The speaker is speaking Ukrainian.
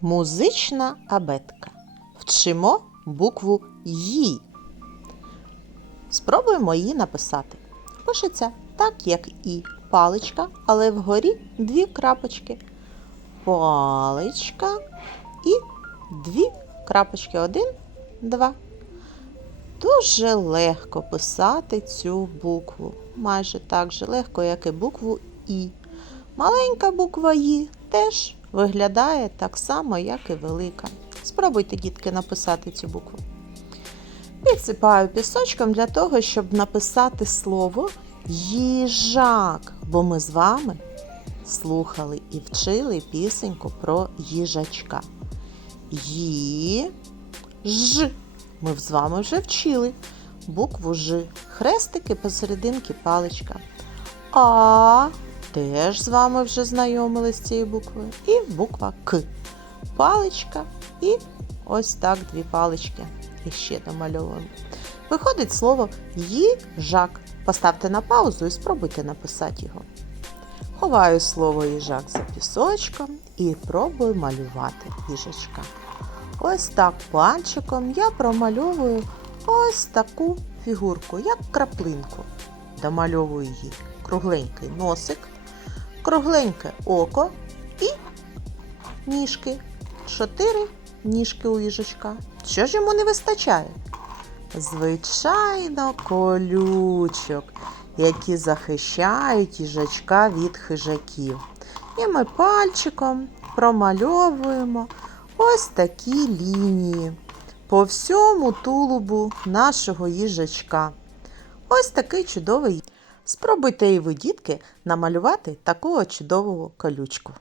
Музична абетка. Вчимо букву Ї. Спробуємо її написати. Пишеться так, як і паличка, але вгорі дві крапочки. Паличка і дві крапочки. Один, два. Дуже легко писати цю букву. Майже так же легко, як і букву І. Маленька буква І теж виглядає так само, як і велика. Спробуйте, дітки, написати цю букву. Підсипаю пісочком для того, щоб написати слово їжак, бо ми з вами слухали і вчили пісеньку про їжачка. Ї ж. Ми з вами вже вчили букву Ж. Хрестики посерединки паличка. А теж з вами вже знайомились з цією буквою. І буква К. Паличка і ось так дві палички. І ще домальовуємо. Виходить слово їжак. Поставте на паузу і спробуйте написати його. Ховаю слово їжак за пісочком і пробую малювати їжачка. Ось так пальчиком я промальовую ось таку фігурку, як краплинку. Домальовую її кругленький носик, кругленьке око і ніжки. Чотири ніжки у їжачка. Що ж йому не вистачає? Звичайно, колючок, які захищають їжачка від хижаків. І ми пальчиком промальовуємо ось такі лінії по всьому тулубу нашого їжачка. Ось такий чудовий. Спробуйте і ви, дітки, намалювати такого чудового колючку.